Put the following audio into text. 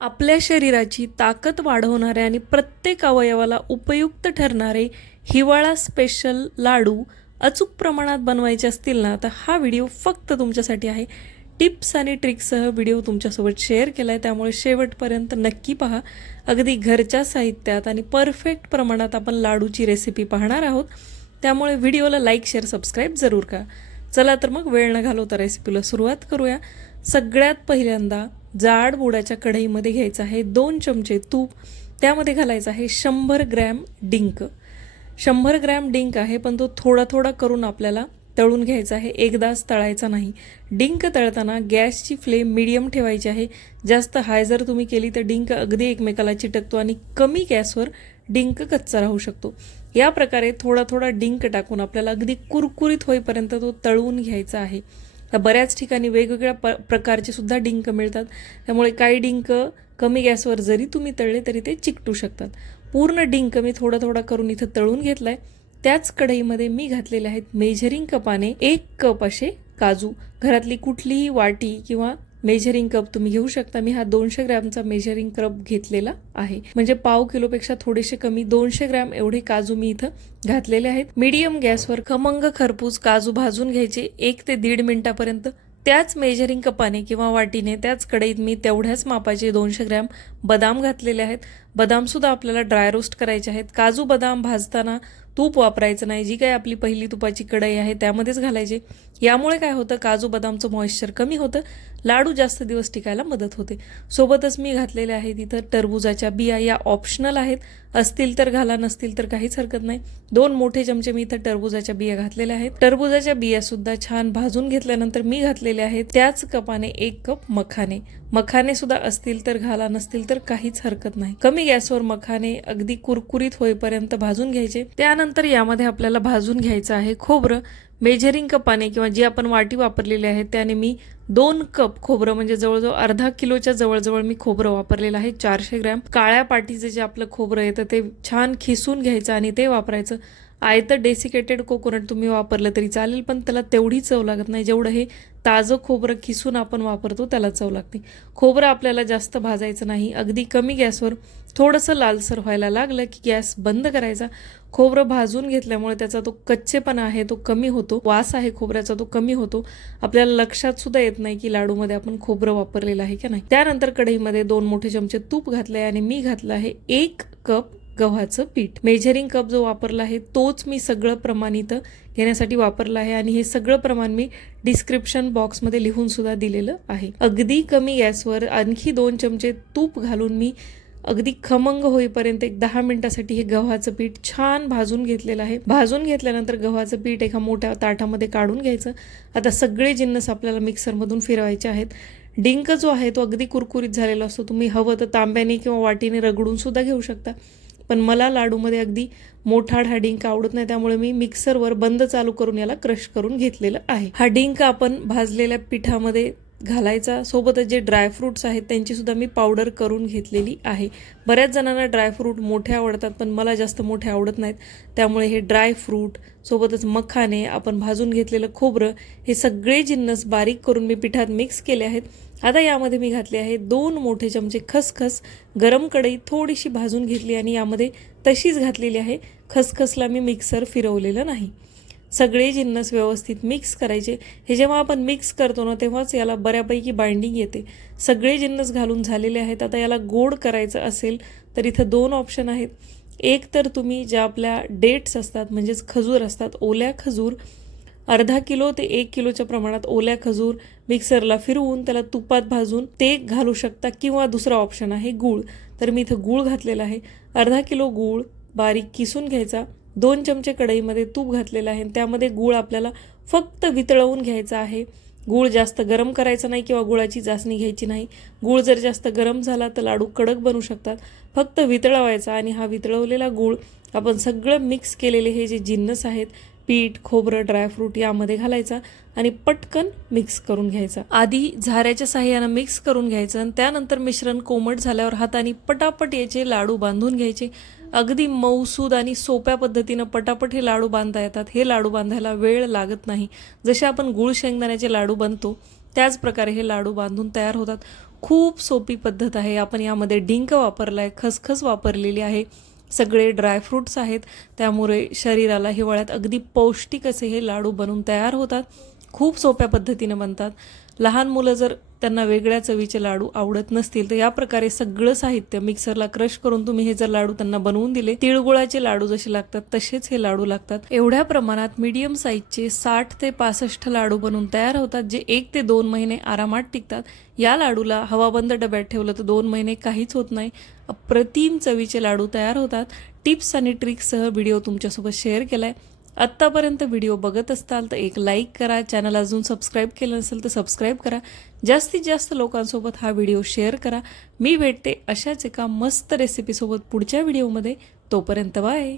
आपल्या शरीराची ताकद वाढवणारे आणि प्रत्येक अवयवाला उपयुक्त ठरणारे हिवाळा स्पेशल लाडू अचूक प्रमाणात बनवायचे असतील ना तर हा व्हिडिओ फक्त तुमच्यासाठी आहे. टिप्स आणि ट्रिक्ससह व्हिडिओ तुमच्यासोबत शेअर केला आहे त्यामुळे शेवटपर्यंत नक्की पहा. अगदी घरच्या साहित्यात आणि परफेक्ट प्रमाणात आपण लाडूची रेसिपी पाहणार आहोत. त्यामुळे व्हिडिओला लाईक शेअर सबस्क्राईब जरूर करा. चला तर मग वेळ न घालवता रेसिपीला सुरुवात करूया. सगळ्यात पहिल्यांदा जाड बुडाच्या कढईमध्ये घ्यायचं आहे दोन चमचे तूप त्यामध्ये घालायचं आहे शंभर ग्रॅम डिंक. शंभर ग्रॅम डिंक आहे पण तो थोडा थोडा करून आपल्याला तळून घ्यायचा आहे. एकदाच तळायचा नाही. डिंक तळताना गॅसची फ्लेम मिडियम ठेवायची आहे. जास्त हाय जर तुम्ही केली तर डिंक अगदी एकमेकाला चिटकतो आणि कमी गॅसवर डिंक कच्चा राहू शकतो. या प्रकारे थोडा थोडा डिंक टाकून आपल्याला अगदी कुरकुरीत होईपर्यंत तो तळून घ्यायचा आहे. तर बऱ्याच ठिकाणी वेगवेगळ्या प प्रकारचे सुद्धा डिंक मिळतात. त्यामुळे काही डिंक कमी गॅसवर जरी तुम्ही तळले तरी ते चिकटू शकतात. पूर्ण डिंक मी थोडा थोडा करून इथं तळून घेतलाय. त्याच कढईमध्ये मी घातलेले आहेत मेजरिंग कपाने एक कप असे काजू. घरातली कुठलीही वाटी किंवा मेजरिंग कप तुम्ही घेऊ शकता. मी हा दोनशे ग्रॅमचा मेजरिंग कप घेतलेला आहे. म्हणजे पाव किलोपेक्षा थोडेसे कमी दोनशे ग्रॅम एवढे काजू मी इथं घातलेले आहेत. मीडियम गॅसवर खमंग खरपूस काजू भाजून घ्यायचे. एक ते दीड मिनिटापर्यंत त्याच मेजरिंग कपाने किंवा वाटीने त्याच कढईत मी तेवढ्याच मापाचे दोनशे ग्रॅम बदाम घातलेले आहेत. बदामसुद्धा आपल्याला ड्राय रोस्ट करायचे आहेत. काजू बदाम भाजताना तूप वापरायचं नाही. जी काही आपली पहिली तुपाची कढई आहे त्यामध्येच घालायची. यामुळे काय होतं? काजू बदामचं मॉइश्चर कमी होतं. लाडू जास्त दिवस टिकायला मदत होते. सोबतच मी घातलेले आहेत इथं टरबुजाच्या बिया. या ऑप्शनल आहेत. असतील तर घाला नसतील तर काहीच हरकत नाही. दोन मोठे चमचे मी इथं टरबुजाच्या बिया घातलेल्या आहेत. टरबुजाच्या बिया सुद्धा छान भाजून घेतल्यानंतर मी घातलेले आहेत. त्याच कपाने एक कप मखाने. मखाने सुद्धा असतील तर घाला नसतील तर काहीच हरकत नाही. कमी गॅसवर मखाने अगदी कुरकुरीत होईपर्यंत भाजून घ्यायचे. त्यानंतर यामध्ये आपल्याला भाजून घ्यायचं आहे खोबरं. मेजरिंग कपाने किंवा जी आपण वाटी वापरलेली आहे त्याने मी दोन कप खोबरं म्हणजे जवळजवळ अर्धा किलोच्या जवळजवळ मी खोबरं वापरलेलं आहे चारशे ग्रॅम. काळ्या पाटीचं जे आपलं खोबरं येतं ते छान खिसून घ्यायचं आणि ते वापरायचं. आयतं डेसिकेटेड कोकोनट तुम्ही वापरलं तरी चालेल पण त्याला तेवढी चव लागत नाही. जेवढं हे ताजं खोबरं किसून आपण वापरतो त्याला चव लागते. खोबरं आपल्याला जास्त भाजायचं नाही. अगदी कमी गॅसवर थोडंसं लालसर व्हायला लागलं की गॅस बंद करायचा. खोबरं भाजून घेतल्यामुळे त्याचा तो कच्चेपणा आहे तो कमी होतो. वास आहे खोबऱ्याचा तो कमी होतो. आपल्याला लक्षात सुद्धा येत नाही की लाडूमध्ये आपण खोबरं वापरलेलं आहे की नाही. त्यानंतर कढईमध्ये दोन मोठे चमचे तूप घातले आणि मी घातलं आहे एक कप गव्हाचं पीठ. मेजरिंग कप जो वापरला आहे तोच मी सगळं प्रमाण इथं घेण्यासाठी वापरला आहे आणि हे सगळं प्रमाण मी डिस्क्रिप्शन बॉक्समध्ये लिहून सुद्धा दिलेलं आहे. अगदी कमी गॅसवर आणखी दोन चमचे तूप घालून मी अगदी खमंग होईपर्यंत एक दहा मिनिटासाठी हे गव्हाचं पीठ छान भाजून घेतलेलं आहे. भाजून घेतल्यानंतर गव्हाचं पीठ एका मोठ्या ताटामध्ये काढून घ्यायचं. आता सगळे जिन्नस आपल्याला मिक्सरमधून फिरवायचे आहेत. डिंक जो आहे तो अगदी कुरकुरीत झालेला असतो. तुम्ही हवं तर तांब्याने किंवा वाटीने रगडून सुद्धा घेऊ शकता. पण मला लाडूमध्ये अगदी मोठा हा डिंक आवडत नाही त्यामुळे मी मिक्सरवर बंद चालू करून याला क्रश करून घेतलेलं आहे. हा डिंक आपण भाजलेल्या पिठामध्ये घालायचा. सोबतच जे ड्रायफ्रूट्स आहेत त्यांचीसुद्धा मी पावडर करून घेतलेली आहे. बऱ्याच जणांना ड्रायफ्रूट मोठे आवडतात पण मला जास्त मोठे आवडत नाहीत. त्यामुळे हे ड्रायफ्रूट सोबतच मखाने आपण भाजून घेतलेलं खोबरं हे सगळे जिन्नस बारीक करून मी पिठात मिक्स केले आहेत. आता यामध्ये मी घातले आहे दोन मोठे चमचे खसखस. गरम कढई थोडीशी भाजून घेतली आणि यामध्ये तशीच घातलेली आहे. खसखसला मी मिक्सर फिरवलेलं नाही. सगळे जिन्नस व्यवस्थित मिक्स करायचे. हे जेव्हा आपण मिक्स करतो ना तेव्हाच याला बऱ्यापैकी बाइंडिंग येते. सगळे जिन्नस घालून झालेले आहेत. आता याला गोड करायचं असेल तर इथं दोन ऑप्शन आहेत. एक तर तुम्ही ज्या आपल्या डेट्स असतात म्हणजेच खजूर असतात ओल्या खजूर अर्धा किलो ते एक किलोच्या प्रमाणात ओल्या खजूर मिक्सरला फिरवून त्याला तुपात भाजून ते घालू शकता किंवा दुसरा ऑप्शन आहे गूळ. तर मी इथं गूळ घातलेला आहे. अर्धा किलो गूळ बारीक किसून घ्यायचा. दोन चमचे कढईमध्ये तूप घातलेलं आहे. त्यामध्ये गूळ आपल्याला फक्त वितळवून घ्यायचा आहे. गूळ जास्त गरम करायचा नाही किंवा गुळाची चाचणी घ्यायची नाही. गूळ जर जास्त गरम झाला तर लाडू कडक बनू शकतात. फक्त वितळवायचा आणि हा वितळवलेला गूळ आपण सगळं मिक्स केलेले हे जे जिन्नस आहेत पीठ खोबरं ड्रायफ्रूट यामध्ये घालायचा आणि पटकन मिक्स करून घ्यायचा. आधी झाऱ्याच्या साह्यानं मिक्स करून घ्यायचं आणि त्यानंतर मिश्रण कोमट झाल्यावर हाताने पटापट याचे लाडू बांधून घ्यायचे. अगदी मऊसूद आणि सोप्या पद्धतीनं पटापट हे लाडू बांधता येतात. हे लाडू बांधायला वेळ लागत नाही. जसे आपण गुळ शेंगदाण्याचे लाडू बनतो त्याच प्रकारे हे लाडू बांधून तयार होतात. खूप सोपी पद्धत आहे. आपण यामध्ये डिंक वापरला आहे खसखस वापरलेली आहे. सगळे ड्रायफ्रूट्स आहेत. त्यामुळे शरीराला हिवाळ्यात अगदी पौष्टिक असे हे लाडू बनवून तयार होतात. खूप सोप्या पद्धतीने बनतात. लहान मुलं जर त्यांना वेगळ्या चवीचे लाडू आवडत नसतील तर या प्रकारे सगळं साहित्य मिक्सरला क्रश करून तुम्ही हे जर लाडू त्यांना बनवून दिले तिळगुळाचे लाडू जसे लागतात तसेच हे लाडू लागतात. एवढ्या प्रमाणात मीडियम साईजचे साठ ते पासष्ट लाडू बनवून तयार होतात जे एक ते दोन महिने आरामात टिकतात. या लाडूला हवाबंद डब्यात ठेवलं तर दोन महिने काहीच होत नाही. अप्रतिम चवीचे लाडू तयार होतात. टिप्स आणि ट्रिक्ससह व्हिडिओ तुमच्यासोबत शेअर केलाय. आत्तापर्यंत व्हिडिओ बघत असताल तर एक लाईक करा. चॅनल अजून सबस्क्राईब केलं नसेल तर सबस्क्राईब करा. जास्तीत जास्त लोकांसोबत हा व्हिडिओ शेअर करा. मी भेटते अशाच एका मस्त रेसिपीसोबत पुढच्या व्हिडिओमध्ये. तोपर्यंत बाय